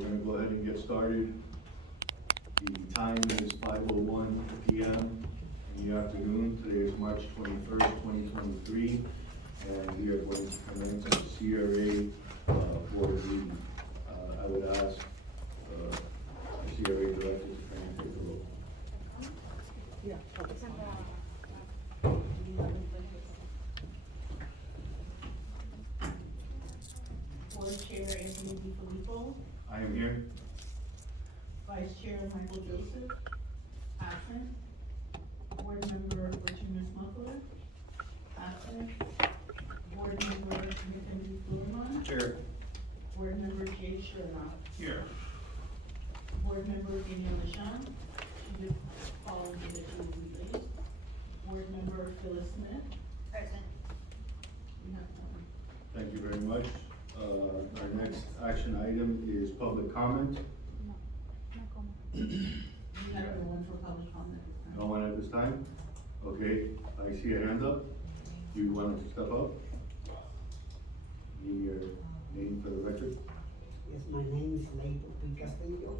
we're gonna go ahead and get started. The time is 5:01 p.m. in the afternoon. Today is March 21st, 2023, and we are going to commence our CRA board meeting. I would ask the CRA director to come and take a look. Board Chair Anthony DiFilippo, I am here. Vice Chair Michael Joseph, absent. Board Member Richard Smuggler, absent. Board Member Nathan Fluerman, Here. Board Member Jay Shernoff, Here. Board Member Daniel Lashon, she did call me that she would be late. Board Member Phyllis Smith, present. We have one. Thank you very much. Our next action item is public comment. We have no one for public comment. No one at this time? Okay, I see a hand up. Do you want to step up? Need your name for the record? Yes, my name is Leo P. Castillo.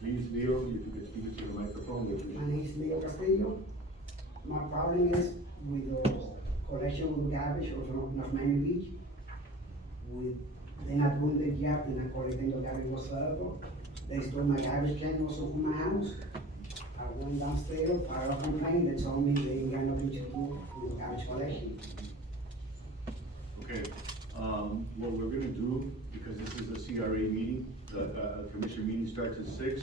Please, Leo, if you could speak into the microphone, we My appreciate name is Leo Castillo. My problem is with the collection of garbage or of Miami Beach. They're not doing their job, they're not collecting the garbage whatsoever. They stole my garbage can also from my house. I went downstairs, filed a complaint, they told me they ain't got nothing to do with garbage collection. Okay, what we're gonna do, because this is a CRA meeting, the, commission meeting starts at 6.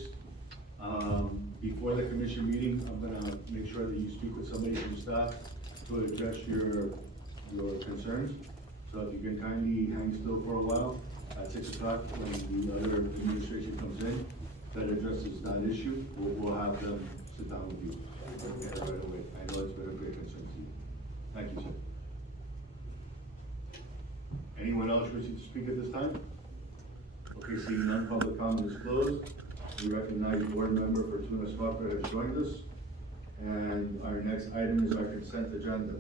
Before the commission meeting, I'm gonna make sure that you speak with somebody from staff to address your concerns. So if you can kindly hang still for a while, at 6 o'clock, when the other administration comes in, that addresses that issue, we'll have them sit down with you. Okay, right away. I know it's been a great concern to you. Thank you, sir. Anyone else wishing to speak at this time? Okay, seeing none, public comment is closed. We recognize board member Fortuna Smucker has joined us. And our next item is our consent agenda.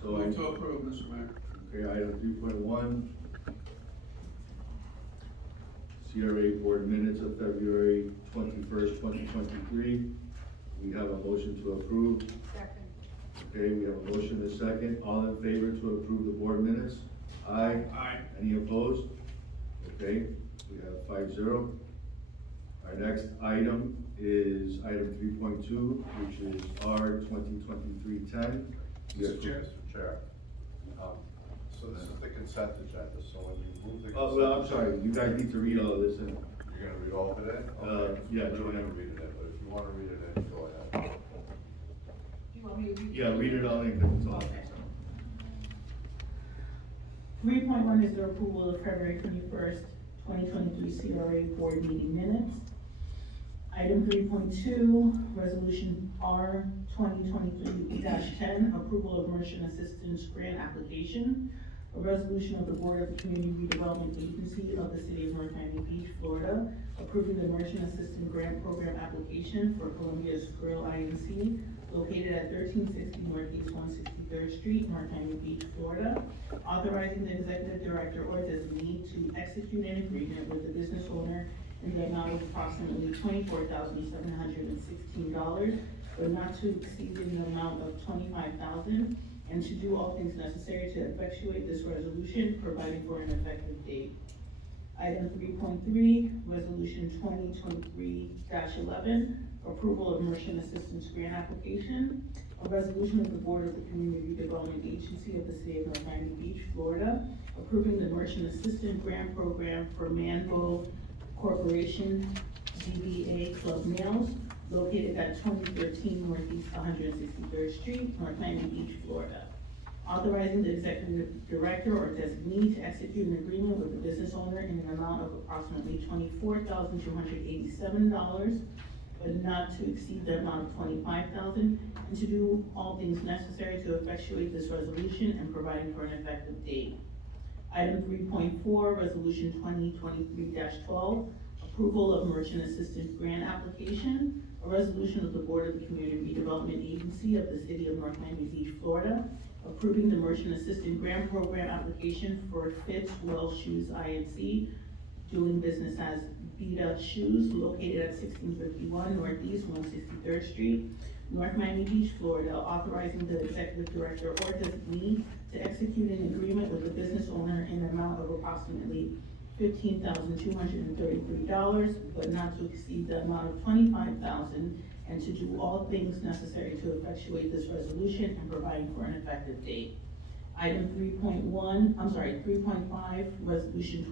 So I. Move to approve, Mr. Mayor. Okay, item 3.1. CRA board minutes of February 21st, 2023. We have a motion to approve. Second. Okay, we have a motion and a second. All in favor to approve the board minutes? Aye. Aye. Any opposed? Okay, we have 5-0. Our next item is item 3.2, which is R 2023-10. Mr. Chair. Mr. Chair, so this is the consent agenda, so when you move the. Oh, well, I'm sorry, you guys need to read all of this in. You're gonna read all of it in? Okay. Yeah, I'm go ahead. gonna read it in, but if you wanna read it in, go ahead. Do you want me to read? Yeah, read it all in, because it's all. Okay. 3.1 is the approval of February 21st, 2023 CRA board meeting minutes. Item 3.2, resolution R 2023-10, approval of merchant assistance grant application. A resolution of the Board of the Community Redevelopment Agency of the City of North Miami Beach, Florida, approving the merchant assistance grant program application for Columbia's Grill INC located at 1360 Northeast 163rd Street, North Miami Beach, Florida, authorizing the executive director or designee to execute an agreement with the business owner in the amount of approximately $24,716, but not to exceed in the amount of $25,000, and to do all things necessary to effectuate this resolution, providing for an effective date. Item 3.3, resolution 2023-11, approval of merchant assistance grant application. A resolution of the Board of the Community Development Agency of the City of North Miami Beach, Florida, approving the merchant assistance grant program for Mango Corporation, DBA Club Nails, located at 2013 Northeast 163rd Street, North Miami Beach, Florida. Authorizing the executive director or designee to execute an agreement with the business owner in an amount of approximately $24,287, but not to exceed the amount of $25,000, and to do all things necessary to effectuate this resolution and providing for an effective date. Item 3.4, resolution 2023-12, approval of merchant assistance grant application. A resolution of the Board of the Community Redevelopment Agency of the City of North Miami Beach, Florida, approving the merchant assistance grant program application for Fitz Well Shoes INC doing business as Vita Shoes, located at 1651 Northeast 163rd Street, North Miami Beach, Florida, authorizing the executive director or designee to execute an agreement with the business owner in an amount of approximately $15,233, but not to exceed the amount of $25,000, and to do all things necessary to effectuate this resolution and providing for an effective date. Item 3.5, resolution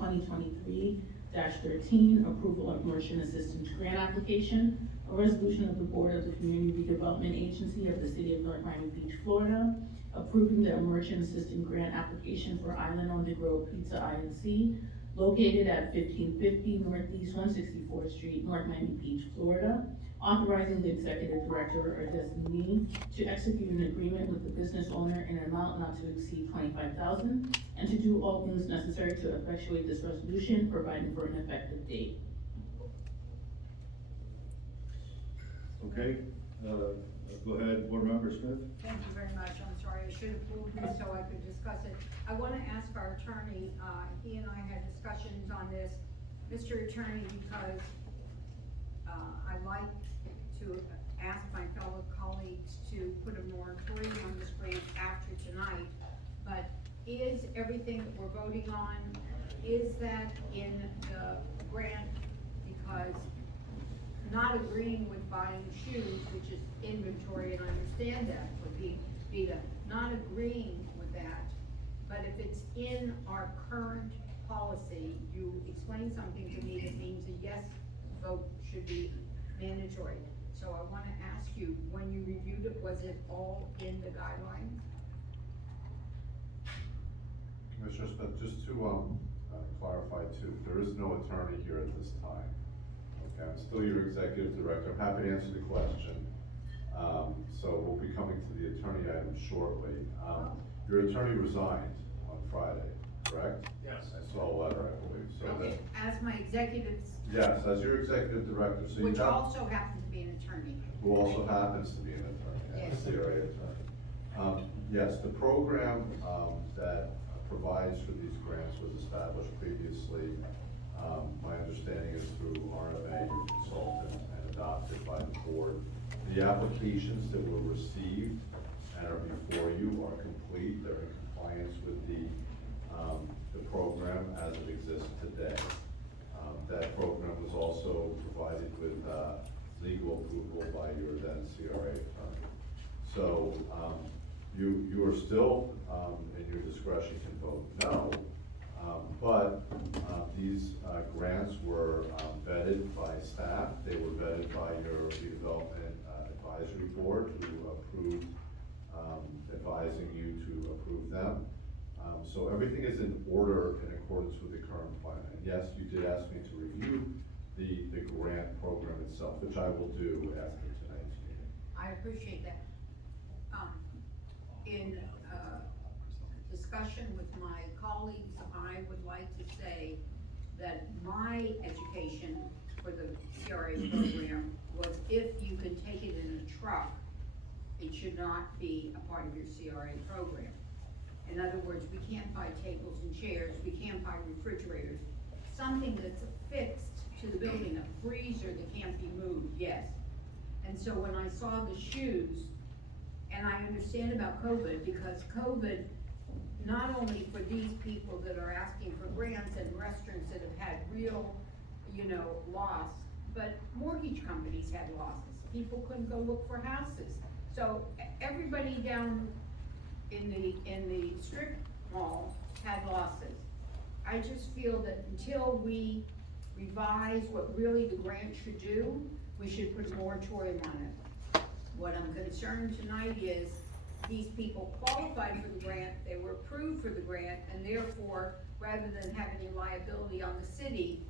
2023-13, approval of merchant assistance grant application. A resolution of the Board of the Community Redevelopment Agency of the City of North Miami Beach, Florida, approving the merchant assistant grant application for Island on the Grove Pizza INC, located at 1550 Northeast 164th Street, North Miami Beach, Florida, authorizing the executive director or designee to execute an agreement with the business owner in an amount not to exceed $25,000, and to do all things necessary to effectuate this resolution, providing for an effective date. Okay, go ahead, Board Member Smith. Thank you very much. I'm sorry, I should have pulled this so I could discuss it. I want to ask our attorney, he and I had discussions on this, Mr. Attorney, because I'd like to ask my fellow colleagues to put a moratorium on this grant after tonight. But is everything that we're voting on, is that in the grant? Because not agreeing with buying shoes, which is inventory, and I understand that for Vita, not agreeing with that, but if it's in our current policy, you explained something to me that means a yes vote should be mandatory. So I wanna ask you, when you reviewed it, was it all in the guidelines? Commissioner Smith, just to, clarify too, there is no attorney here at this time. Okay, I'm still your executive director, I'm happy to answer the question. So we'll be coming to the attorney item shortly. Your attorney resigned on Friday, correct? Yes. I saw a letter, I believe, so Okay, that, as my executives, yes, as your executive director, so you which have, also happens to be an attorney. who also happens to be an attorney, a Yes. CRA attorney. Yes, the program, that provides for these grants was established previously. My understanding is through RMA, your consultant, and adopted by the board. The applications that were received and are before you are complete, they're in compliance with the program as it exists today. That program was also provided with, legal approval by your then CRA attorney. So, you are still, in your discretion can vote no, but these grants were vetted by staff, they were vetted by your redevelopment advisory board, who approved, advising you to approve them. So everything is in order in accordance with the current plan. And yes, you did ask me to review the grant program itself, which I will do after tonight's meeting. I appreciate that. In discussion with my colleagues, I would like to say that my education for the CRA program was if you can take it in a truck, it should not be a part of your CRA program. In other words, we can't buy tables and chairs, we can't buy refrigerators. Something that's affixed to the building, a freezer that can't be moved, yes. And so when I saw the shoes, and I understand about COVID, because COVID, not only for these people that are asking for grants and restaurants that have had real, loss, but mortgage companies had losses. People couldn't go look for houses. So everybody down in the strip mall had losses. I just feel that until we revise what really the grant should do, we should put a moratorium on it. What I'm concerned tonight is these people qualified for the grant, they were approved for the grant, and therefore, rather than have any liability on the city,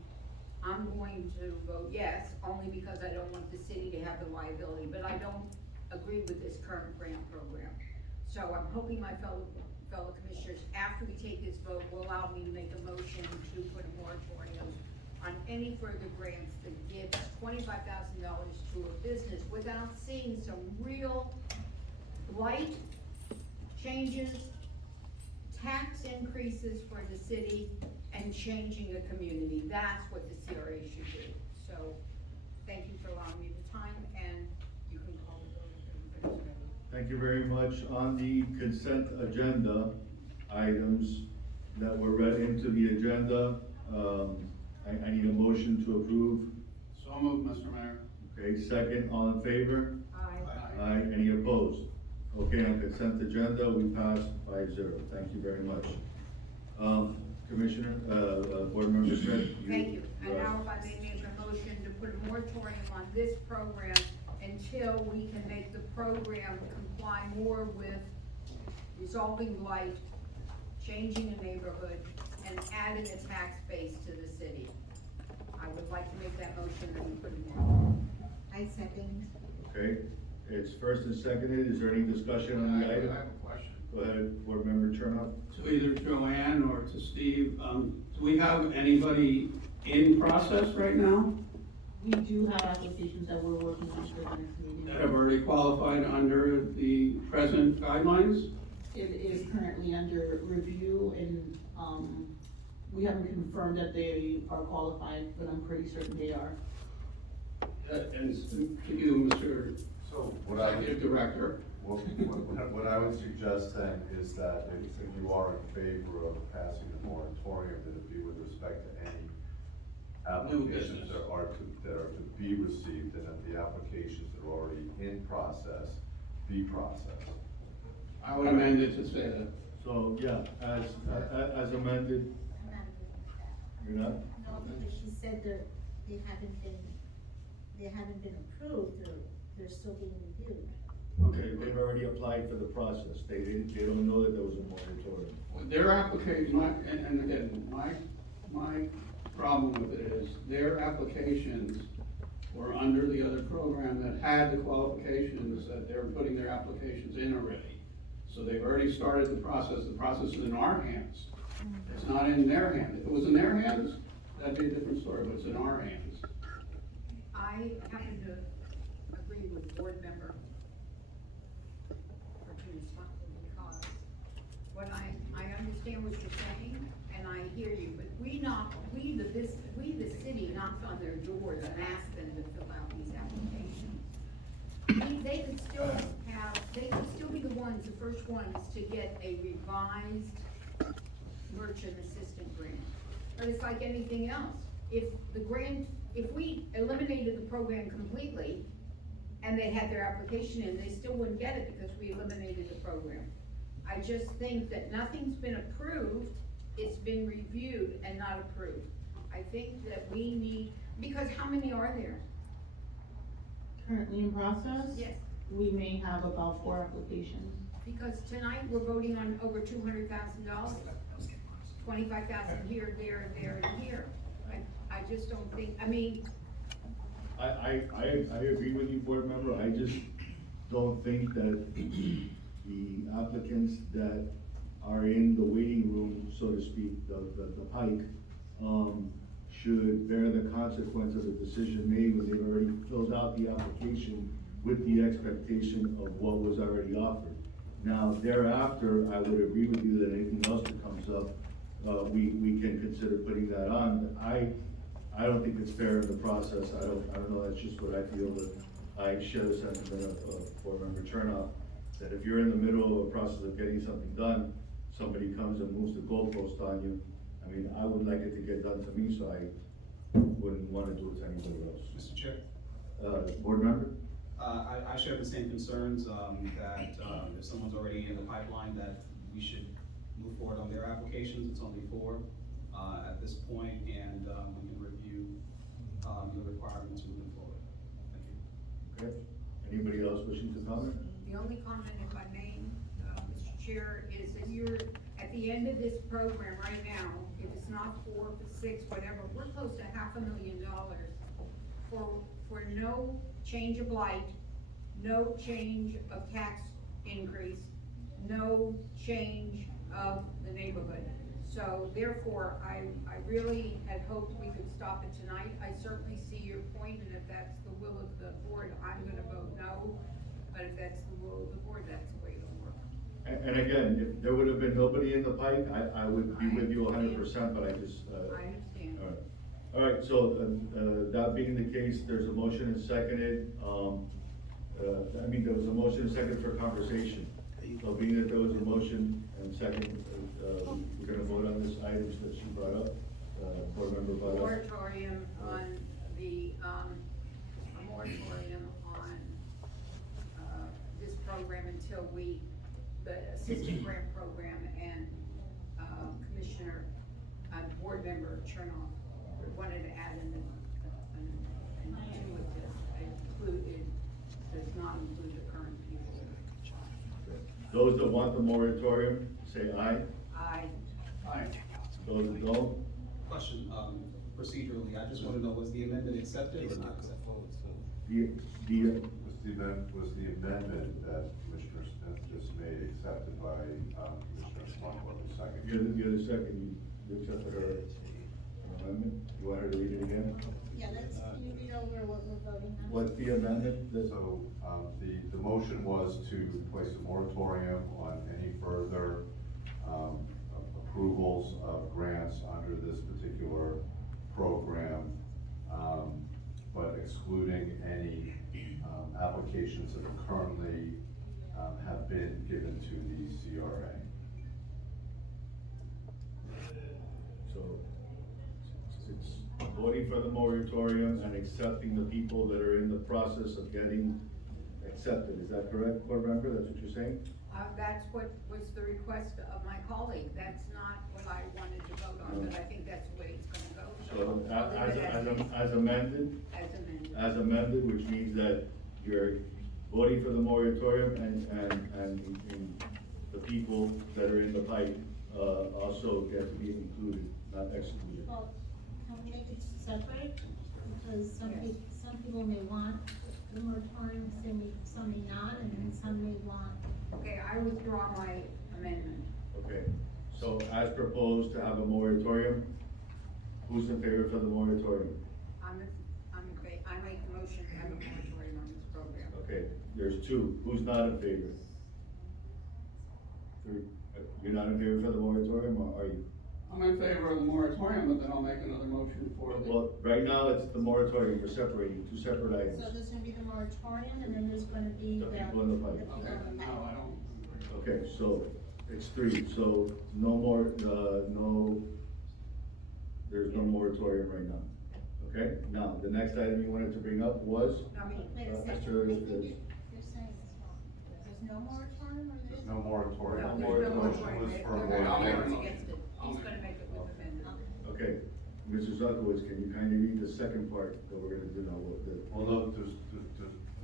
I'm going to vote yes, only because I don't want the city to have the liability, but I don't agree with this current grant program. So I'm hoping my fellow commissioners, after we take this vote, will allow me to make a motion to put a moratorium on any further grants that give $25,000 to a business without seeing some real blight changes, tax increases for the city, and changing a community. That's what the CRA should do. So, thank you for allowing me the time, and you can call the vote if everybody's ready. Thank you very much. On the consent agenda, items that were read into the agenda, I need a motion to approve. So moved, Mr. Mayor. Okay, second, all in favor? Aye. Aye, any opposed? Okay, on consent agenda, we passed 5-0. Thank you very much. Commissioner, Board Member Smith? Thank you. And now if I may make a motion to put a moratorium on this program until we can make the program comply more with resolving blight, changing a neighborhood, and adding a tax base to the city. I would like to make that motion and put it in. I second. Okay, it's first and seconded. Is there any discussion on the I item? have a question. Go ahead, Board Member Chernoff. To either Joanne or to Steve, do we have anybody in process right now We do have applications that we're working on for the next meeting. that have already qualified under the present guidelines? It is currently under review and, we haven't confirmed that they are qualified, but I'm pretty certain they are. And to you, Mr. So what I, Executive Director, what I would suggest then is that if you are in favor of passing a moratorium, that it be with respect to any applications business. that are to be received, and that the applications that are already in process be processed. I would amend it to say that. So, yeah, as amended, I'm not good with that. you're not? No, because she said they haven't been approved, they're still being reviewed. Okay, they've already applied for the process. They don't know that there was a moratorium. Their application, and again, my problem with it is, their applications were under the other program that had the qualifications that they're putting their applications in already. So they've already started the process is in our hands. It's not in their hands. If it was in their hands, that'd be a different story, but it's in our hands. I happen to agree with board member Martinez because what I understand what you're saying, and I hear you, but we the city knocked on their doors and asked them to fill out these applications. They could still be the ones, the first ones to get a revised merchant assistant grant. But it's like anything else. If we eliminated the program completely and they had their application in, they still wouldn't get it because we eliminated the program. I just think that nothing's been approved, it's been reviewed and not approved. I think that we need, because how many are there? Currently in process? Yes. We may have about 4 applications. Because tonight we're voting on over $200,000. 25,000 here, there, and here. I just don't think, I mean, I agree with you, Board Member. I just don't think that the applicants that are in the waiting room, so to speak, the pike, should bear the consequence of the decision made when they've already filled out the application with the expectation of what was already offered. Now, thereafter, I would agree with you that anything else that comes up, we can consider putting that on. I don't think it's fair in the process. I don't know, that's just what I feel, but I share the sentiment of Board Member Chernoff, that if you're in the middle of a process of getting something done, somebody comes and moves the goalpost on you. I mean, I would like it to get done to me, so I wouldn't wanna do it to anybody else. Mr. Chair, Board Member? I share the same concerns, that, if someone's already in the pipeline, that we should move forward on their applications. It's only 4, at this point, and, we can review, the requirements moving forward. Thank you. Okay. Anybody else wishing to comment? the only comment, if I may, Mr. Chair, is that you're, at the end of this program right now, if it's not 4, 6, whatever, we're close to $500,000 for no change of light, no change of tax increase, no change of the neighborhood. So therefore, I really had hoped we could stop it tonight. I certainly see your point, and if that's the will of the board, I'm gonna vote no. But if that's the will of the board, that's the way it'll work. And again, if there would have been nobody in the pipe, I would be with you 100%, but I just, I understand. all right. All right, so, that being the case, there's a motion and seconded, there was a motion and second for conversation. So being that there was a motion and second, we're gonna vote on this items that she brought up, board member brought up. Moratorium on a moratorium on, this program until the assistant grant program and, Commissioner, board member Chernoff wanted to add an intuitive, included, does not include the current people. Those that want the moratorium, say aye. I, Those that don't, Question, procedurally, I just wanna know, was the amendment accepted or not accepted? Was the amendment that Commissioner Smith just made accepted by, Commissioner Smucker, the second? you're the second, you accepted her amendment? You want her to read it again? Yeah, can you read over what we're voting on? What's the amendment? So, the motion was to place a moratorium on any further, approvals of grants under this particular program, but excluding any, applications that currently, have been given to the CRA. So, it's voting for the moratorium and accepting the people that are in the process of getting accepted, is that correct, board member, that's what you're saying? that's what was the request of my colleague, that's not what I wanted to vote on, but I think that's the way it's gonna go. So, I'll leave it as amended? As amended. As amended, which means that you're voting for the moratorium and the people that are in the pipe, also get to be included, not excluded. Well, can we make it separate? Because some people may want the moratorium, some may not, and then some may want. Okay, I withdraw my amendment. Okay, so as proposed to have a moratorium, who's in favor for the moratorium? I make the motion to have a moratorium on this program. Okay, there's two, who's not in favor? Three, you're not in favor for the moratorium, or are you? I'm in favor of the moratorium, but then I'll make another motion for the. Well, right now, it's the moratorium, we're separating, two separate items. So there's gonna be the moratorium, and then there's gonna be The people in the pipe. people Okay, in the no, pipe. I don't. Okay, so it's three, so no more, there's no moratorium right now. Okay, now, the next item you wanted to bring up was? I mean, Wait a Mr. second, I think you're saying this wrong. There's no moratorium on this? There's no moratorium. no, there's no The motion moratorium. was for a They're I'll make a moratorium. motion. against it. He's gonna make it with amendment. Okay, Mr. Zuckowitz, can you kindly read the second part that we're gonna do now? Well, no, the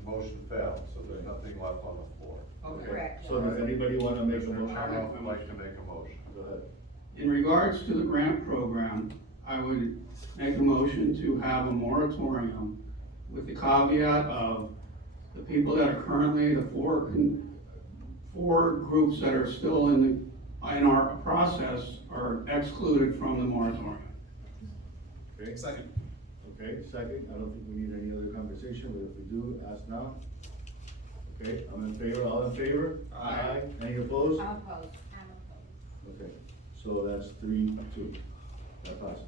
motion failed, so there's nothing left on the floor. Okay. Correct. So does anybody wanna make a Commissioner motion? Chernoff would like to make a motion. Go ahead. In regards to the grant program, I would make a motion to have a moratorium with the caveat of the people that are currently, the four groups that are still in our process are excluded from the moratorium. Okay, Second. okay, second, I don't think we need any other conversation, but if we do, ask now. Okay, I'm in favor, all in favor? Aye. Any opposed? I'll oppose. Okay, so that's 3-2, that passes.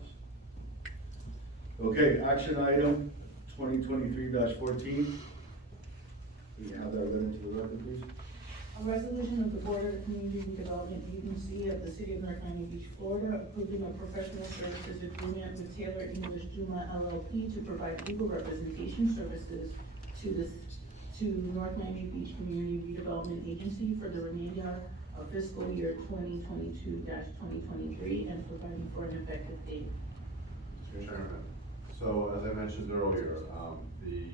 Okay, action item 2023-14. Can you have that read into the record, please? A resolution of the Board of the Community Redevelopment Agency of the City of North Miami Beach, Florida, approving a professional services agreement with Taylor English Juma LLP to provide legal representation services to North Miami Beach Community Redevelopment Agency for the remainder of fiscal year 2022-2023 and providing for an effective date. Chairman, so as I mentioned earlier, the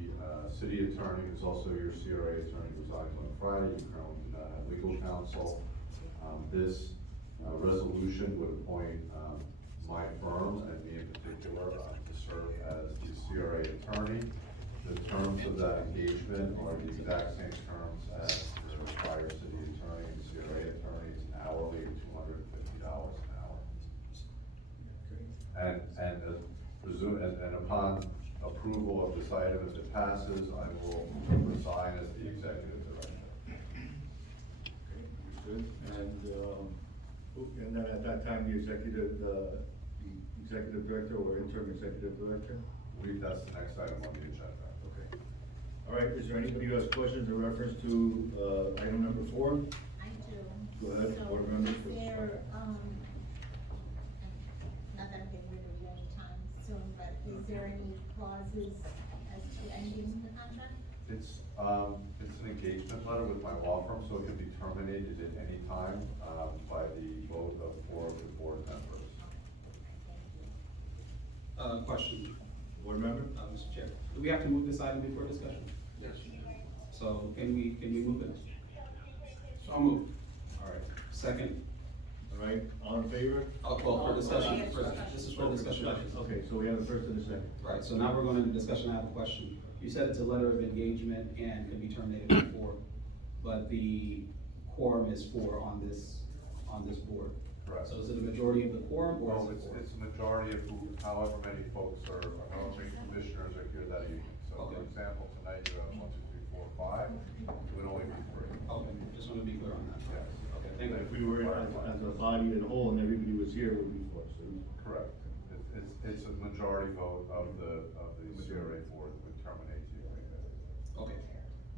city attorney is also your CRA attorney, resides on Friday, you currently do not have legal counsel. This resolution would appoint my firm and me in particular to serve as the CRA attorney. The terms of that engagement are the exact same terms as the prior city attorney and CRA attorney, it's an hourly of $250 an hour. And upon approval of this item, if it passes, I will resign as the executive director. Mr. Good, and then at that time, the executive director or interim executive director? I believe that's the next item on the agenda. Okay. All right, is there anybody who has questions in reference to, item number 4? I do. Go ahead, So board members. is there, not that I'm getting rid of you anytime soon, but is there any clauses as to ending the contract? It's an engagement letter with my law firm, so it can be terminated at any time, by the vote of 4 of the board members. Question, Board member? Mr. Chair, do we have to move this item before discussion? Yes. So can we move it? So moved. All right, second, All right, all in favor? I'll call for discussion, yes. this is for discussion. Okay, so we have a first and a second. Right, so now we're going into discussion, I have a question. You said it's a letter of engagement and can be terminated before, but the quorum is 4 on this board. Correct. So is it a majority of the quorum or Well, is it 4? it's a majority of however many folks are, however many commissioners are here that evening. So for Okay. example, tonight you have 1, 2, 3, 4, 5, it would only be 3. Okay, just want to be clear on that. Yes. Okay, thank If you. we were as a body in whole and everybody was here, it would be 4, so. Correct. It's a majority vote of the CRA board that would terminate the agreement. Okay.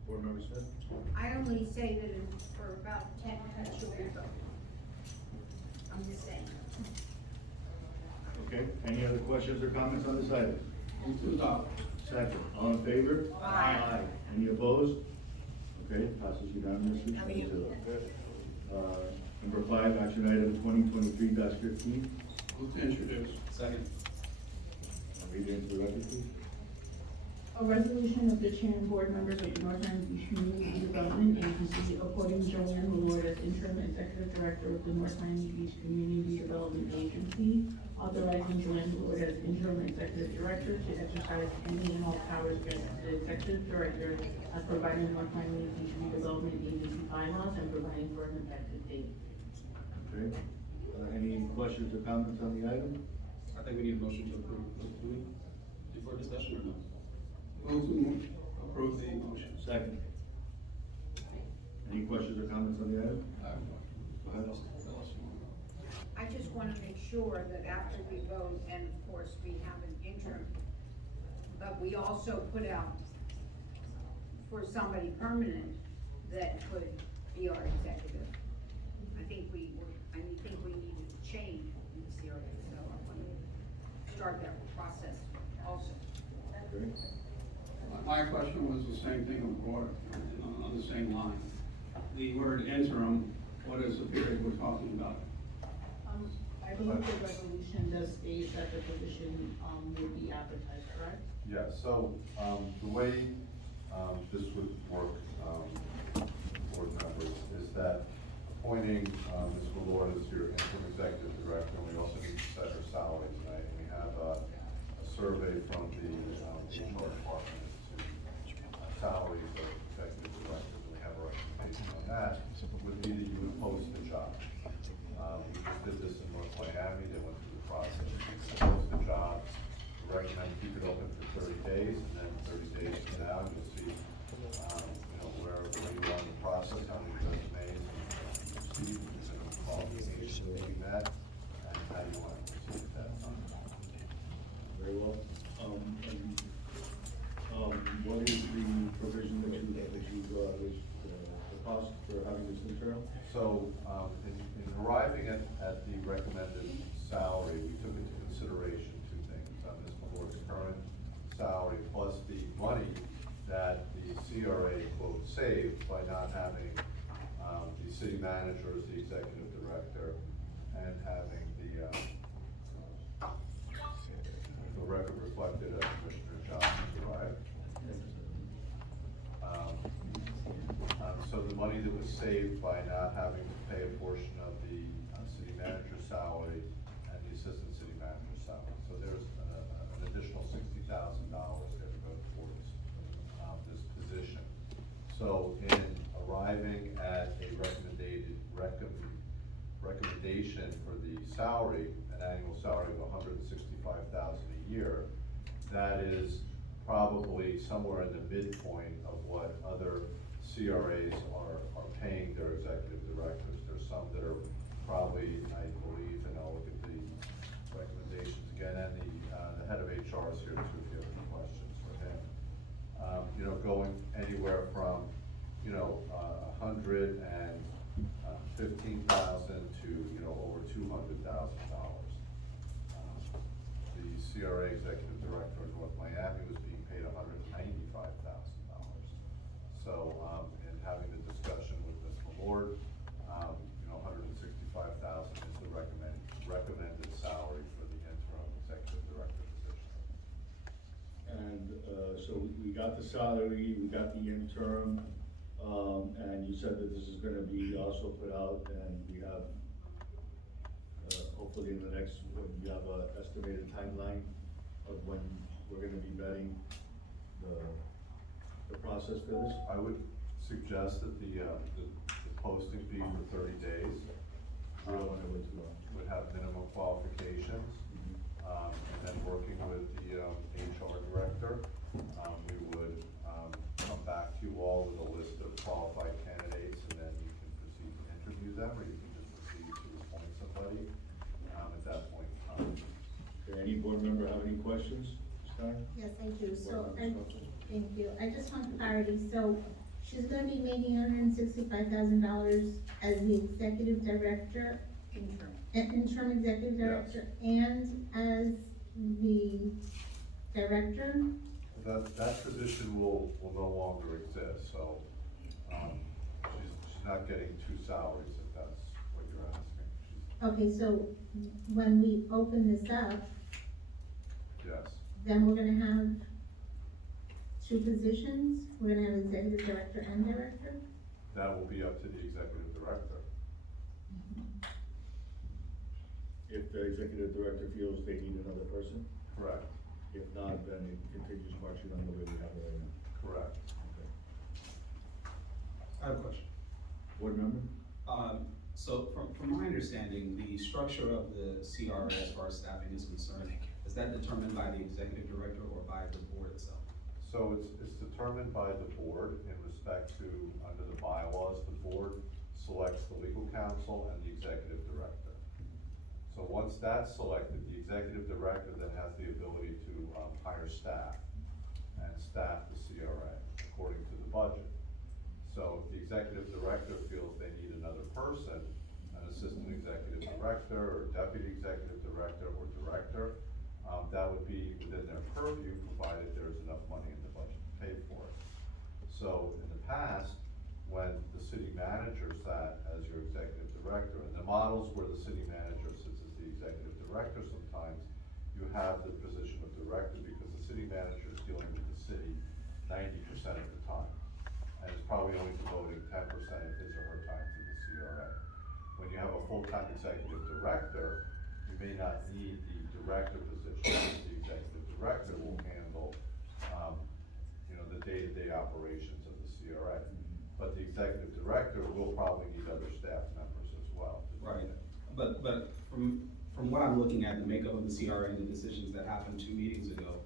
Board member Smith? I only say that for about 10 minutes you'll be voting. I'm just saying. Okay, any other questions or comments on this item? Move to adopt. Second, all in favor? Aye. Any opposed? Okay, passes unanimously. How are you? Number 5, action item 2023-15. Move to introduce. Second. Read it into the record, please. A resolution of the chair and board members of the North Miami Beach Community Development Agency appointing Joanne Malord as interim executive director of the North Miami Beach Community Development Agency, authorizing Joanne Malord as interim executive director to exercise any and all powers granted to the executive director as provided in North Miami Beach Redevelopment Agency bylaws and providing for an effective date. Okay, any questions or comments on the item? I think we need a motion to approve. Do we? Before discussion or no? Move to approve the motion. Second. Any questions or comments on the item? Go ahead. I just want to make sure that after we vote, and of course, we have an interim, but we also put out for somebody permanent that could be our executive. I think we needed to change in this area, so I want to start that process also. Okay. My question was the same thing on the same line. The word interim, what is the period we're talking about? I believe the resolution does state that the position, will be advertised, correct? Yeah, so, the way, this would work, board members, is that appointing, Ms. Malord as your interim executive director, and we also need to set her salary tonight. And we have, a survey from the, HR department to salaries of executive directors, and we have a recommendation on that, would be that you would post the job. We just did this in North Miami, they went through the process, we post the job, we recommend keep it open for 30 days, and then 30 days from now, you'll see, where you are in the process, how many resumes you received, if there's any qualifications being met, and how you want to proceed at that time. Very well. What is the provision that the cost for having this interim? So, in arriving at the recommended salary, we took into consideration 2 things. Ms. Malord's current salary plus the money that the CRA quote saved by not having, the city manager as the executive director and having the record reflected as Commissioner Johnson's arrived. So the money that was saved by not having to pay a portion of the city manager's salary and the assistant city manager's salary. So there's an additional $60,000 there to go towards this position. So in arriving at a recommendation for the salary, an annual salary of $165,000 a year, that is probably somewhere in the midpoint of what other CRAs are paying their executive directors. There's some that are probably, I believe, and I'll look at the recommendations again, and the head of HR is here too, if you have any questions for him. You know, going anywhere from, you know, 115,000 to, you know, over $200,000. The CRA executive director in North Miami was being paid $195,000. So, in having the discussion with Ms. Malord, you know, $165,000 is the recommended salary for the interim executive director position. And, so we got the salary, we got the interim, and you said that this is gonna be also put out, and we have, hopefully in the next, we have a estimated timeline of when we're gonna be vetting the process for this. I would suggest that the posting be for 30 days. We don't wanna wait too long. Would have minimum qualifications, and then working with the HR director, we would come back to you all with a list of qualified candidates, and then you can proceed to interview them, or you can just proceed to appoint somebody at that point in time. Okay, any board member have any questions, Stein? Yes, I do, so, Board member Stockton? thank you, I just want clarity, so she's gonna be making $165,000 as the executive director, Interim. interim executive Yes. director, and as the director? That position will no longer exist, so, she's not getting two salaries, if that's what you're asking. Okay, so when we open this up, Yes, then we're gonna have two positions, we're gonna have executive director and director? that will be up to the executive director. If the executive director feels they need another person, Correct, if not, then it continues marching on the way we have it right now. correct. Okay. I have a question. Board member? So from my understanding, the structure of the CRA as far as staffing is concerned, is that determined by the executive director or by the board itself? So it's determined by the board in respect to, under the bylaws, the board selects the legal counsel and the executive director. So once that's selected, the executive director then has the ability to hire staff and staff the CRA according to the budget. So if the executive director feels they need another person, an assistant executive director or deputy executive director or director, that would be within their purview, provided there's enough money in the budget to pay for it. So in the past, when the city manager sat as your executive director, and the models where the city manager sits as the executive director, sometimes you have the position of director because the city manager is dealing with the city 90% of the time. And is probably only devoting 10% of his or her time to the CRA. When you have a full-time executive director, you may not need the director position. The executive director will handle, you know, the day-to-day operations of the CRA. But the executive director will probably need other staff members as well. to do Right, that. but from what I'm looking at, the makeup of the CRA and the decisions that happened 2 meetings ago,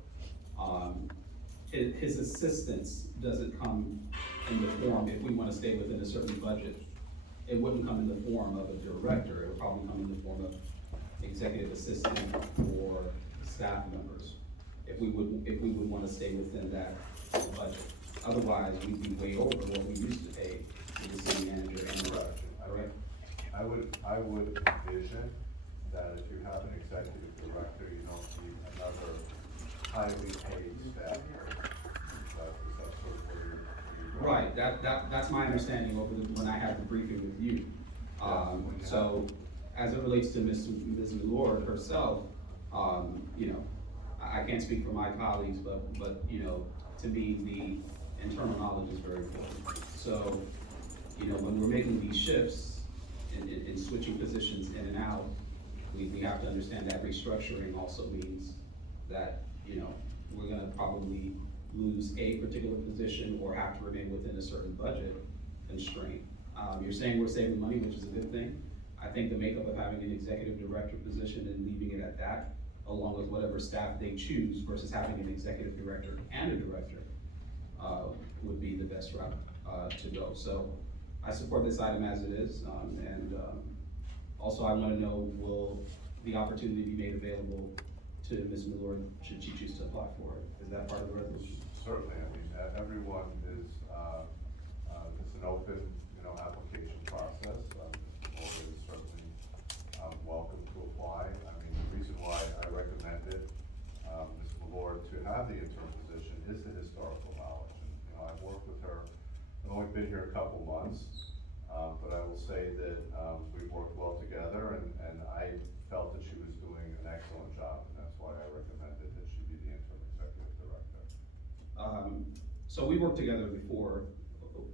his assistance doesn't come in the form, if we wanna stay within a certain budget, it wouldn't come in the form of a director, it would probably come in the form of executive assistant or staff members, if we would wanna stay within that budget. Otherwise, we'd be way over what we used to pay to the city manager and Correct. correct? I would envision that if you have an executive director, you don't need another highly paid staff member. Is that sort of where you're going? Right, that's my understanding over when I had the briefing with you. So, as it relates to Ms. Lord herself, you know, I can't speak for my colleagues, but, you know, to me, the internal knowledge is very important. So, you know, when we're making these shifts in switching positions in and out, we have to understand that restructuring also means that, you know, we're gonna probably lose a particular position or have to remain within a certain budget constraint. You're saying we're saving money, which is a good thing. I think the makeup of having an executive director position and leaving it at that, along with whatever staff they choose versus having an executive director and a director, would be the best route. to go. So I support this item as it is, and also I wanna know, will the opportunity be made available to Ms. Milord should she choose to apply for it? Is that part of the resolution? Certainly, I mean, everyone is, it's an open, application process. Mr. Moore is certainly, welcome to apply. I mean, the reason why I recommended, Ms. Milord to have the interim position is the historical knowledge. And, I've worked with her, I've only been here a couple months, but I will say that, we've worked well together, and I felt that she was doing an excellent job, and that's why I recommended that she be the interim executive director. So we worked together before,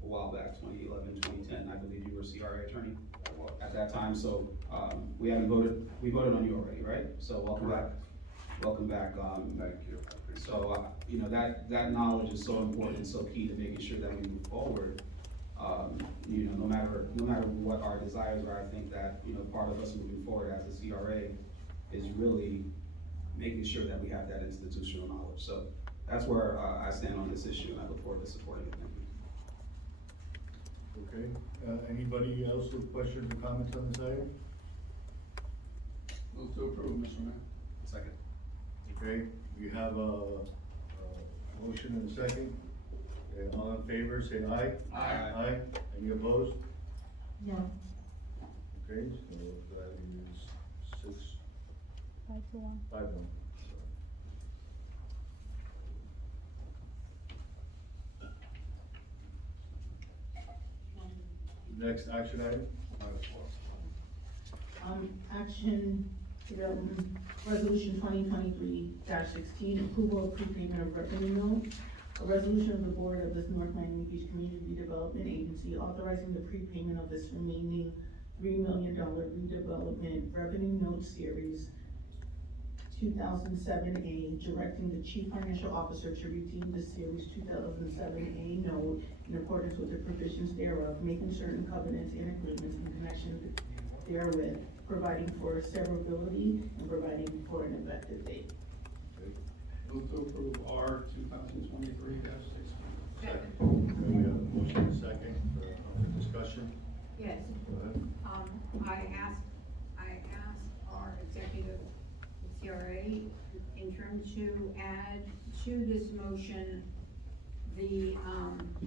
a while back, 2011, 2010, I believe you were CRA attorney I was. at that time, so, we voted on you already, right? So welcome back, welcome back, Thank you, I appreciate it. so, that knowledge is so important, so key to making sure that we move forward. No matter what our desires are, I think that, part of us moving forward as a CRA is really making sure that we have that institutional knowledge. So that's where, I stand on this issue, and I look forward to supporting it. Thank you. Okay, anybody else with questions or comments on this item? Move to approve, Mr. Mayor. Second. Okay, we have a motion and a second. All in favor, say aye. Aye. Aye, any opposed? No. Okay, so that is 6, 5-1. 5-1. Next action item? Action, resolution 2023-16, approval of prepayment of revenue note. A resolution of the Board of the North Miami Beach Community Development Agency authorizing the prepayment of this remaining $3 million redevelopment revenue note series 2007A, directing the Chief Financial Officer to redeem the series 2007A note in accordance with the provisions thereof, making certain covenants and agreements in connection therewith, providing for severability and providing for an effective date. Move to approve R 2023-16. Second. Okay, we have a motion and a second for discussion. Yes, Go ahead. I asked our executive CRA interim to add to this motion the,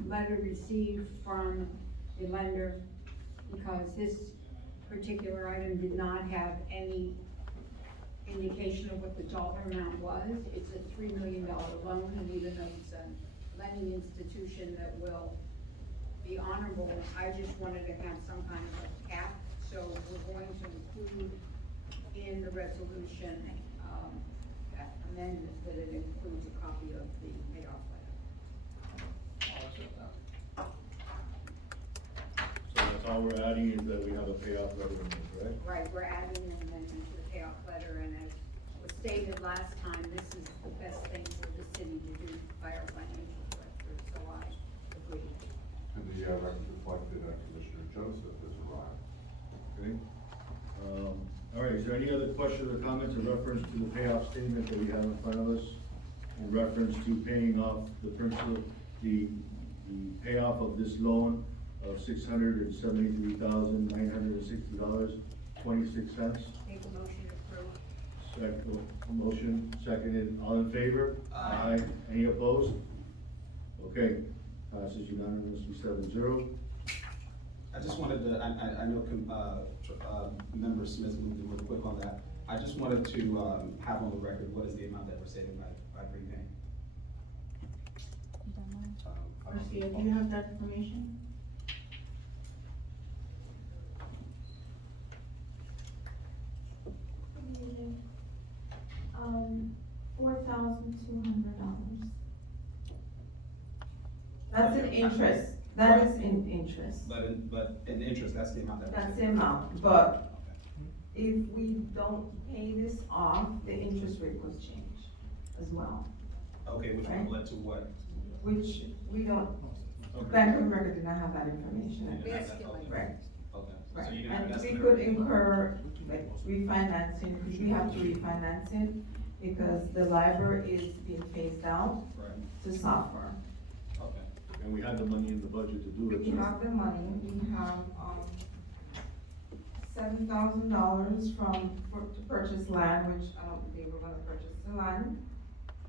letter received from the lender, because this particular item did not have any indication of what the dollar amount was. It's a $3 million loan, and even though it's a lending institution that will be honorable, I just wanted to have some kind of a cap. So we're going to include in the resolution, that amendment, that it includes a copy of the payoff letter. I'll accept that. So that's all we're adding is that we have a payoff letter in this, right? Right, we're adding an amendment to the payoff letter, and as was stated last time, this is the best thing for the city to do by our financial director, so I agree. And the record reflected that Commissioner Joseph has arrived. Okay. All right, is there any other questions or comments in reference to the payoff statement that we have in front of us? In reference to paying off the principal, the payoff of this loan of $673,960.26. Make a motion to approve. Second, motion, seconded, all in favor? Aye. Any opposed? Okay, passes unanimously 7-0. I just wanted to, I know, Member Smith moved in real quick on that. I just wanted to, have on the record, what is the amount that we're saving by prepaying? Marcia, do you have that information? $4,200. That's in interest, that is in interest, But in interest, that's the amount that we're that's the saving. amount, but if we don't pay this off, the interest rate will change as well, Okay, which Right. would led to what? which we don't, Okay. Bank of America did not have that information. We didn't have that, Basically. okay. Right, Okay. So right, you didn't have and an we estimate? could incur, like, refinancing, because we have to refinance it, because the LIBOR is being phased out Right, to software. okay. And we had the money in the budget to do it. We so- have the money, we have, $7,000 to purchase land, which I don't believe we're gonna purchase the land.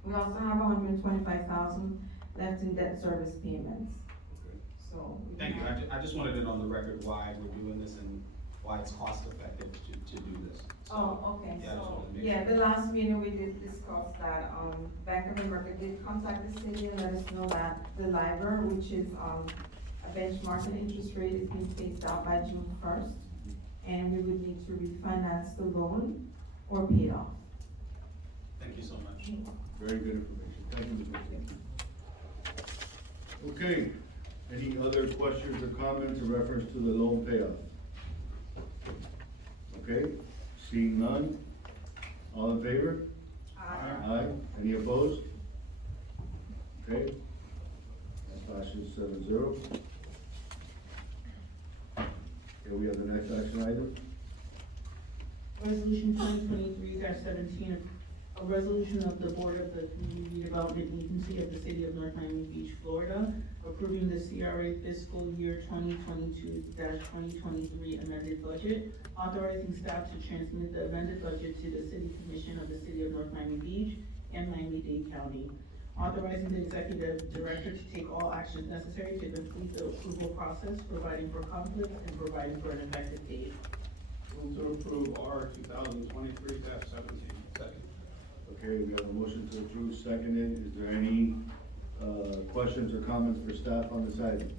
We also have $125,000 left in debt service payments, Okay. so. we Thank you, have- I just wanted it on the record why we're doing this and why it's cost effective to do this. So, Oh, okay, yeah, I just so, wanted to make yeah, sure. the last meeting we did discuss that, Bank of America did contact the city and let us know that the LIBOR, which is, a benchmark interest rate, is being phased out by June 1st. And we would need to refinance the loan or pay it off. Thank you so much. Very good information. Thank you, Ms. Martinez. Okay, any other questions or comments in reference to the loan payoff? Okay, seeing none, all in favor? Aye. Any opposed? Okay, that passes 7-0. Okay, we have the next action item. Resolution 2023-17, a resolution of the Board of the Community Redevelopment Agency of the City of North Miami Beach, Florida, approving the CRA fiscal year 2022-2023 amended budget, authorizing staff to transmit the amended budget to the City Commission of the City of North Miami Beach and Miami-Dade County, authorizing the Executive Director to take all actions necessary to complete the approval process, providing for conflicts and providing for an effective date. Move to approve R 2023-17. Second. Okay, we have a motion to approve, seconded. Is there any, questions or comments for staff on this item?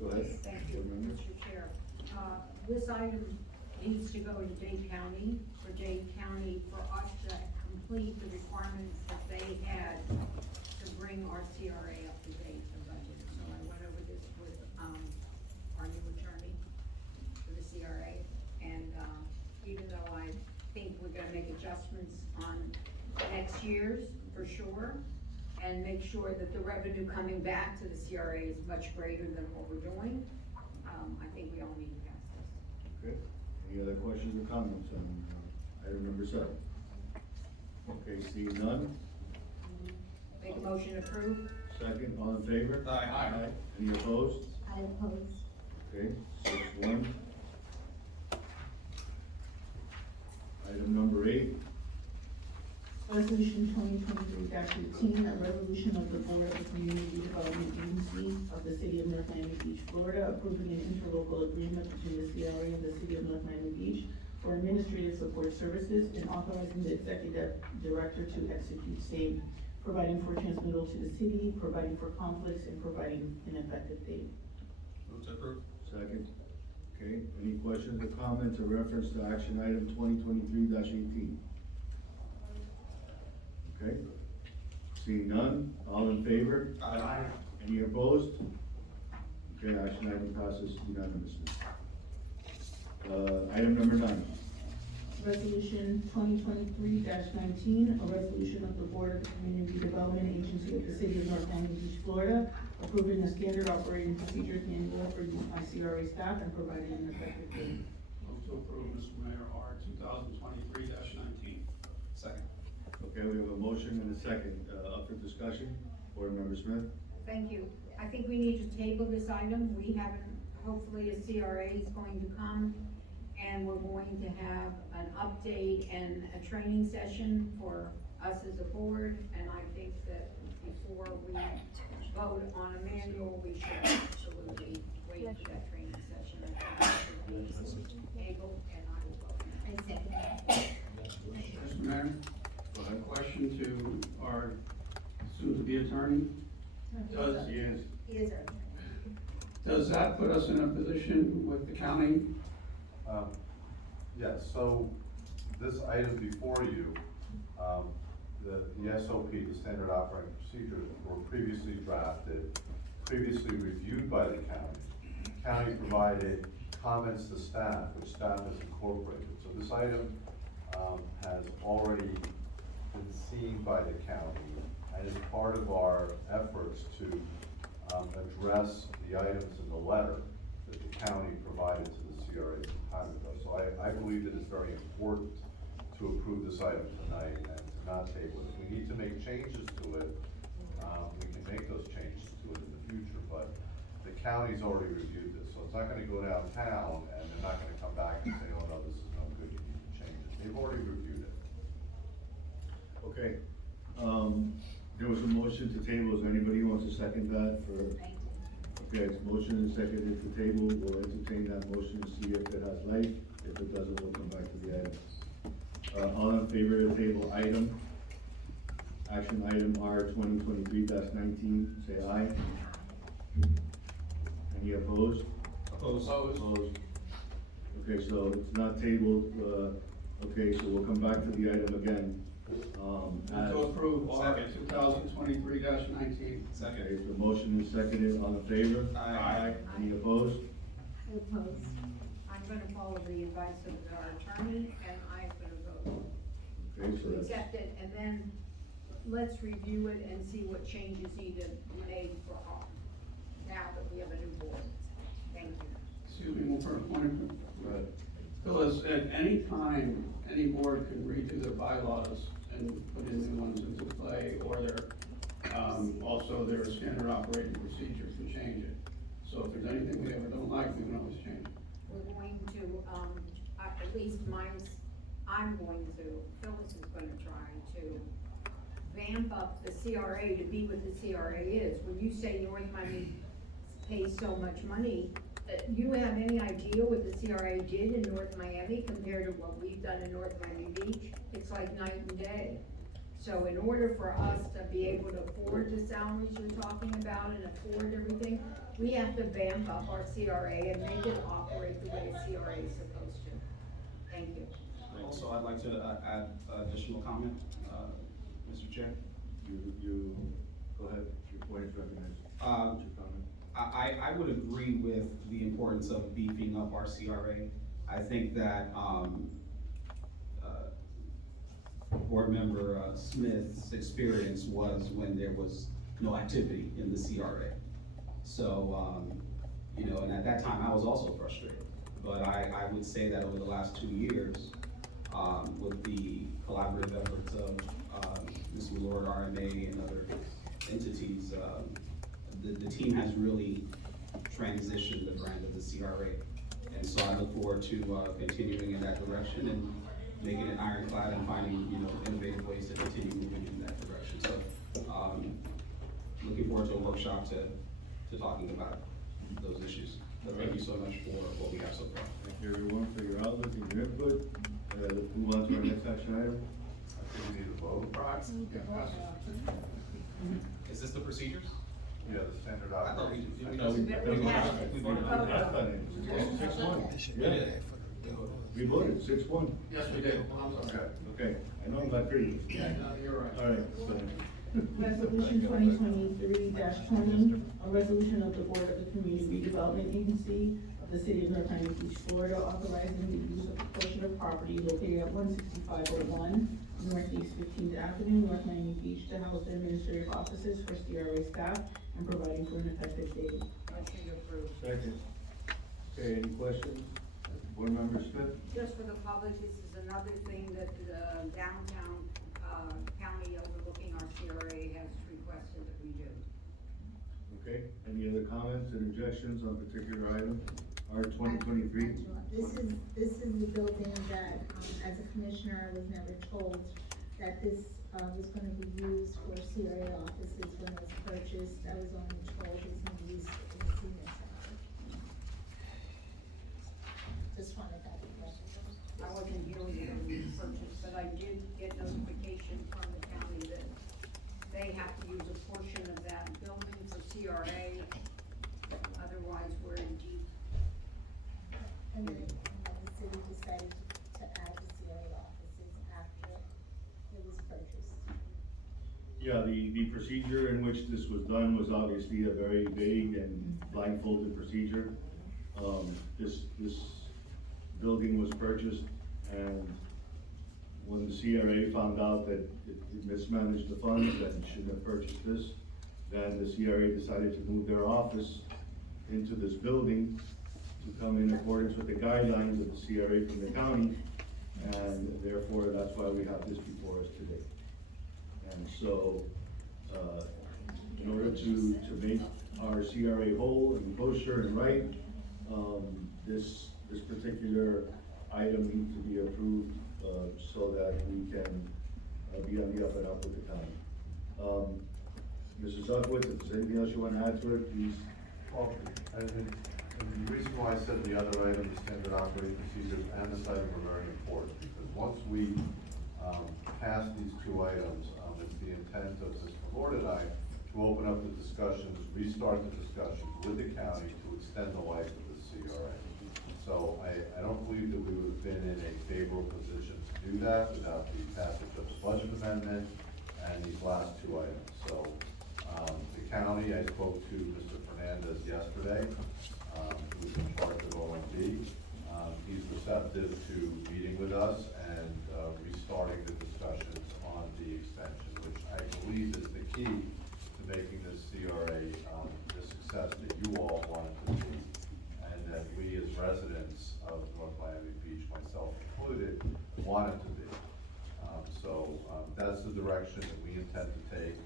Go ahead. Thank you, Board member. Mr. Chair. This item needs to go to Dade County, for Dade County, for us to complete the requirements that they had to bring our CRA up to date, the budget. So I went over this with, our new attorney for the CRA, and, even though I think we're gonna make adjustments on next year's, for sure, and make sure that the revenue coming back to the CRA is much greater than what we're doing, I think we all need to pass this. Okay, any other questions or comments on item number 7? Okay, seeing none, Make a motion to approve? second, all in favor? Aye. Any opposed? I oppose. Okay, 6-1. Item number 8, Resolution 2023-18, a resolution of the Board of the Community Development Agency of the City of North Miami Beach, Florida, approving an interlocal agreement between the CRA and the City of North Miami Beach for administrative support services and authorizing the Executive Director to execute same, providing for transmittal to the city, providing for conflicts, and providing an effective date. Move to approve. second. Okay, any questions or comments in reference to action item 2023-18? Okay, seeing none, all in favor? Aye. Any opposed? Okay, action item passes unanimously. Item number 9. Resolution 2023-19, a resolution of the Board of the Community Development Agency of the City of North Miami Beach, Florida, approving the standard operating procedures manual for use by CRA staff and providing an effective date. Move to approve, Mr. Mayor, R 2023-19. Second. Okay, we have a motion and a second, up for discussion. Board Member Smith? Thank you. I think we need to table this item. We haven't, hopefully a CRA is going to come, and we're going to have an update and a training session for us as a board, and I think that before we vote on a manual, we should absolutely wait for that training session. I think it should be tabled, and I will vote. I second that. Mr. Mayor, Go a ahead. question to our soon-to-be attorney. Does, Yes. He is our does that put us in a position with the county? Yes, so this item before you, the SOP, the standard operating procedures, were previously drafted, previously reviewed by the county. County provided comments to staff, which staff has incorporated. So this item has already been seen by the county and is part of our efforts to address the items in the letter that the county provided to the CRA some time ago. So I believe that it's very important to approve this item tonight and to not table it. If we need to make changes to it, we can make those changes to it at county's already reviewed this, so it's not gonna go downtown, and they're not gonna come back and say, oh, no, this is no good, you need to change it. They've already reviewed it. Okay, there was a motion to table, is there anybody who wants to second that for? Okay, it's motion and seconded to table, we'll entertain that motion, see if it has life, if it doesn't, we'll come back to the item. All in favor of table item, action item R 2023-19, say aye. Any opposed? Opposed? Opposed. Okay, so it's not tabled, okay, so we'll come back to the item again. To approve R Second. 2023-19. Second. Okay, the motion is seconded, all in favor? Aye. Any opposed? I oppose. I'm gonna follow the advice of our attorney, and I'm gonna vote Okay, so to that's, accept it, and then let's review it and see what changes need to be made for all, now that we have a new board. Thank you. Excuse me, one for a point of, right, Phyllis, at any time, any board can redo their bylaws and put in new ones into play, or also their standard operating procedures can change it. So if there's anything we ever don't like, we can always change it. We're going to, at least I'm going to, Phyllis is gonna try to vamp up the CRA to be what the CRA is. When you say North Miami pays so much money, you have any idea what the CRA did in North Miami compared to what we've done in North Miami Beach? It's like night and day. So in order for us to be able to afford the salaries you're talking about and afford everything, we have to vamp up our CRA and make it operate the way a CRA is supposed to. Thank you. Also, I'd like to add additional comment, Mr. Chair. you, go ahead, your point is recognized. Um, What's your comment? I would agree with the importance of beefing up our CRA. I think that, Board Member Smith's experience was when there was no activity in the CRA. So, you know, and at that time, I was also frustrated. But I would say that over the last 2 years, with the collaborative efforts of, Ms. Lord, RMA, and other entities, the team has really transitioned the brand of the CRA. And so I look forward to continuing in that direction and making it ironclad and finding, you know, innovative ways to continue moving in that direction. So, looking forward to a workshop to talking about those issues. But thank you so much for what we have so far. Thank you everyone for your outlook and your input. Let's move on to our next action item. I think we need a vote. Yeah, pass it. Is this the procedures? Yeah, the standard I thought operating. we No, we- We have it. we voted. That's not it. 6-1. Yeah, we voted, 6-1. Yes, we did, I'm sorry. Okay, I know I'm not pretty. Yeah, no, you're right. All right, so. Resolution 2023-20, a resolution of the Board of the Community Redevelopment Agency of the City of North Miami Beach, Florida, authorizing the use of a portion of property located at 16501 Northeast 15th Avenue, North Miami Beach, to house the administrative offices for CRA staff and providing for an effective date. Motion approved. Second. Okay, any questions? Board Member Smith? Just for the public, this is another thing that the downtown, county overlooking our CRA has requested that we do. Okay, any other comments and objections on particular item? R 2023? This is the building that, as a commissioner, I was never told that this, was gonna be used for CRA offices when it was purchased. I was only told it was gonna be used for the senior center. Just wanted that to be recognized. I wasn't here when it was purchased, but I did get notification from the county that they have to use a portion of that building for CRA. Otherwise, we're in deep. And then the city decided to add the CRA offices after it was purchased. Yeah, the procedure in which this was done was obviously a very vague and blindfolded procedure. This building was purchased, and when the CRA found out that it mismanaged the funds and shouldn't have purchased this, then the CRA decided to move their office into this building to come in accordance with the guidelines of the CRA from the county, and therefore, that's why we have this before us today. And so, in order to make our CRA whole and kosher and right. This particular item needs to be approved, so that we can, be on the up and up with the county. Mr. Zuckowitz, if there's anything else you wanna add to it, please. Well, and the reason why I said the other item, the standard operating procedures and the citing were very important, because once we, pass these two items, it's the intent of Mr. Lord and I to open up the discussions, restart the discussions with the county to extend the life of the CRA. So I don't believe that we would have been in a favorable position to do that without the passage of the budget amendment and these last two items. So, the county, I spoke to Mr. Fernandez yesterday, who's in charge of OMB. He's receptive to meeting with us and, restarting the discussions on the extension, which I believe is the key to making this CRA, the success that you all want it to be, and that we as residents of North Miami Beach, myself included, want it to be. That's the direction that we intend to take,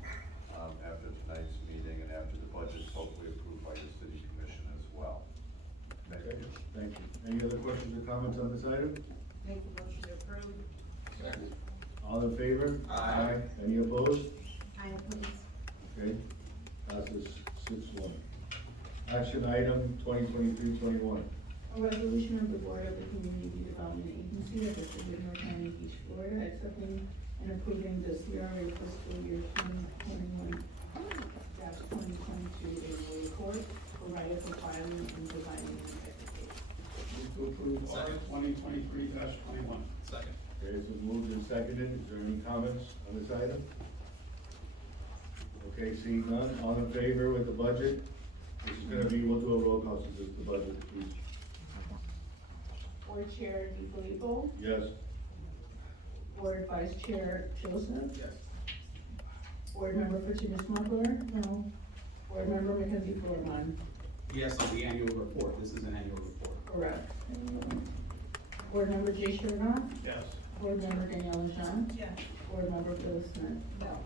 after tonight's meeting and after the budget is hopefully approved by the city commission as well. Thank you. Thank you. Any other questions or comments on this item? Make the motion to approve. All in favor? Aye. Any opposed? I oppose. Okay, passes 6-1. Action item 2023-21. A resolution of the Board of the Community Development Agency of the City of North Miami Beach, Florida, accepting and approving the CRA fiscal year 2021-2022 annual report, provided for filing and providing an effective date. Move to approve R Second. 2023-21. Second. Okay, this is moved and seconded. Is there any comments on this item? Okay, seeing none, all in favor with the budget? This is gonna be, we'll do a roll call since it's the budget, please. Board Chair DiFilippo, Yes. Board Vice Chair Joseph, Yes. Board Member Virginia Smuggler, no. Board Member Mackenzie Florman, Yes, on the annual report, this is an annual report. correct. Board Member Jay Shernoff, Yes. Board Member Danielle Jean, Yes. Board Member Phil Smith. No.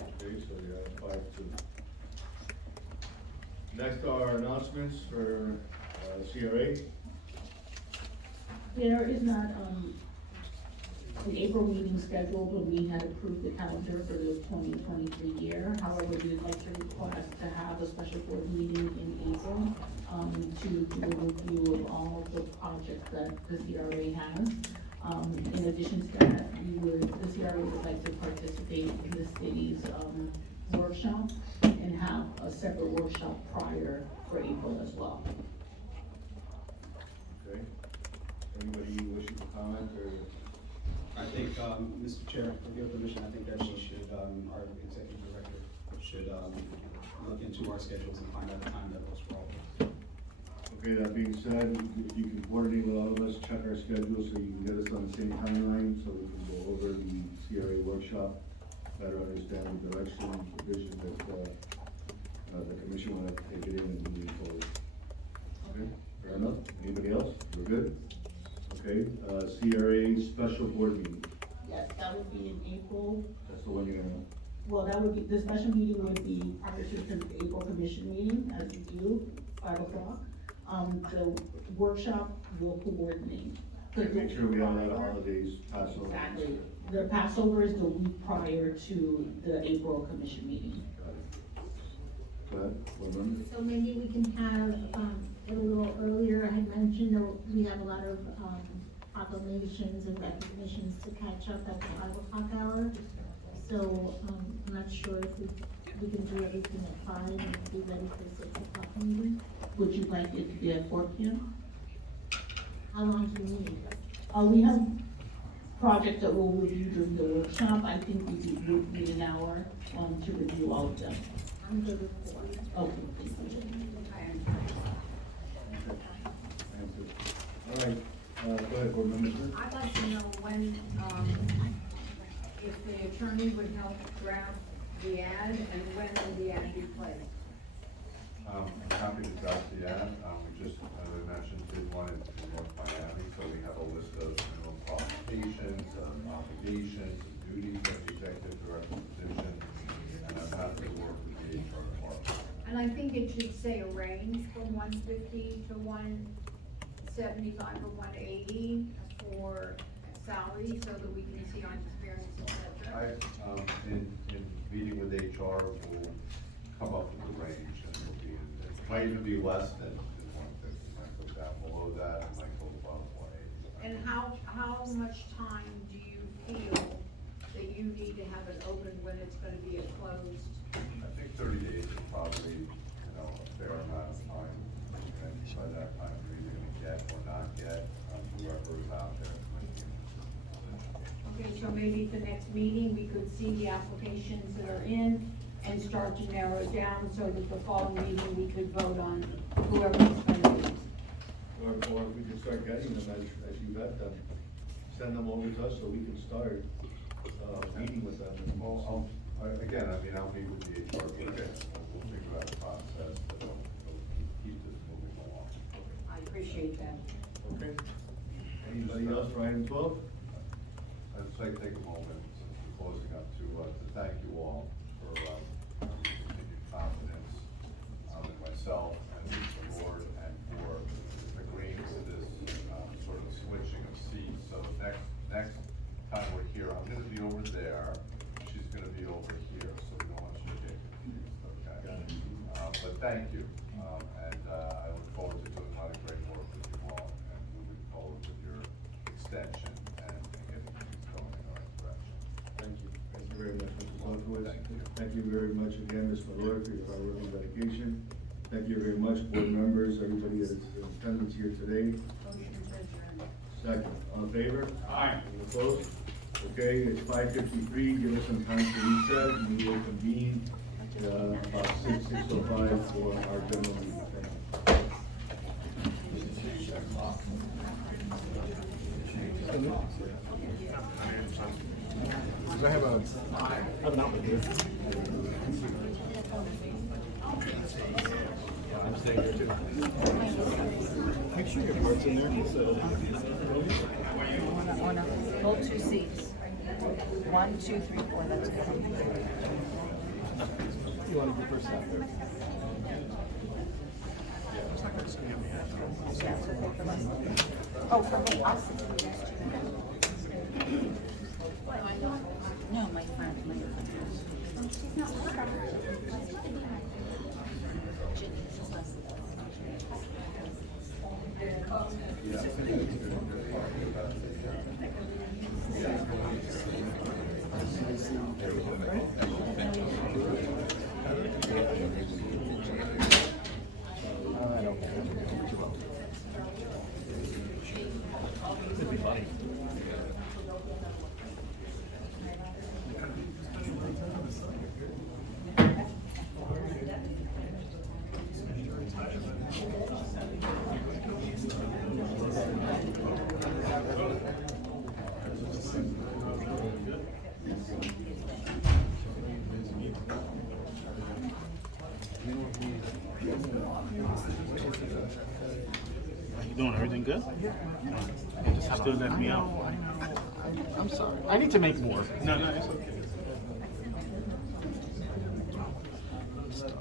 Okay, so we have 5-2. Next are announcements for, CRA. There is not, an April meeting scheduled when we had approved the calendar for the 2023 year. However, we would like to request to have a special board meeting in April, to do a review of all of the projects that the CRA has. In addition to that, the CRA would like to participate in the city's, workshop and have a separate workshop prior for April as well. Okay. Anybody wishing to comment or? I think, Mr. Chair, with your permission, I think that she should, our executive director should, look into our schedules and find out the time that works for all of us. Okay, that being said, if you can coordinate with all of us, check our schedule so you can get us on the same timeline, so we can go over the CRA workshop, better understand the direction, the vision that, the commission wanna take it in and move forward. Okay, fair enough. Anybody else? We're good? Okay, CRA special board meeting. Yes, that would be in April. That's the one you're gonna, Well, that would be, the special meeting would be prior to the April commission meeting, as you do, 5 o'clock. The workshop will coordinate. make sure we all have holidays, Passover. Exactly. The Passover is the week prior to the April commission meeting. Got it. Go ahead, board member. So maybe we can have, a little earlier, I had mentioned that we have a lot of, proclamations and recognitions to catch up at the 5 o'clock hour. So, I'm not sure if we can do everything at 5 and be ready for the 6 o'clock meeting. Would you like it to be at 4 p.m.? How long do we need? We have projects that we'll review during the workshop. I think we would need an hour, to review all of them. I'm good with 4. Okay. I am. All right, go ahead, board member. I'd like to know when, if the attorney would help draft the ad and when will the ad be placed? I'm happy to draft the ad. We just, as I mentioned, did one in North Miami, so we have a list of minimum qualifications, obligations, and duties of the executive director position, and I'm happy to work with the HR department. And I think it should say a range from 150 to 175 or 180 for salary, so that we can see on experience, et cetera. In meeting with HR, we'll come up with the range, and it'll be, it might even be less than 150, it might go down below that, it might go above 180. And how much time do you feel that you need to have it open when it's gonna be a closed? I think 30 days is probably, a fair amount of time, and by that time, we're either gonna get or not get, whoever is out there. Okay, so maybe at the next meeting, we could see the applications that are in and start to narrow it down so that the following meeting, we could vote on whoever's gonna be. Or we can start getting them as you got them, send them over to us so we can start, meeting with them. Well, again, I'll meet with the HR, we'll figure out a process that'll keep this moving along. I appreciate that. Okay. Anybody else for item 12? I'd just like to take a moment, since we're closing up, to thank you all for continued confidence in myself and the board, and for agreeing to this sort of switching of seats. So next time we're here, I'm gonna be over there, she's gonna be over here, so we don't want you to get confused, okay? But thank you, and I look forward to doing a lot of great work with you all, and moving forward with your extension and getting things going in the right direction. Thank you. Thank you very much, Mr. Solowitz. Thank you. Thank you very much again, Ms. Malloy, for your hard work and dedication. Thank you very much, board members, everybody that is in attendance here today. Motion to adjourn. Second, all in favor? Aye. Any opposed? Okay, it's 5:53, give us some time to reset, and we will convene, about 6:05 for our general meeting. Thank you. I have an outlet here. I'm staying here too. Make sure your heart's in there. Hold 2 seats. 1, 2, 3, 4, that's good. You want to go first? Oh, for me, I'll sit. No, my friend. She's not my friend. I don't care. It'd be funny. How you doing? Everything good? You just have to let me out. I'm sorry. I need to make more. No, it's okay.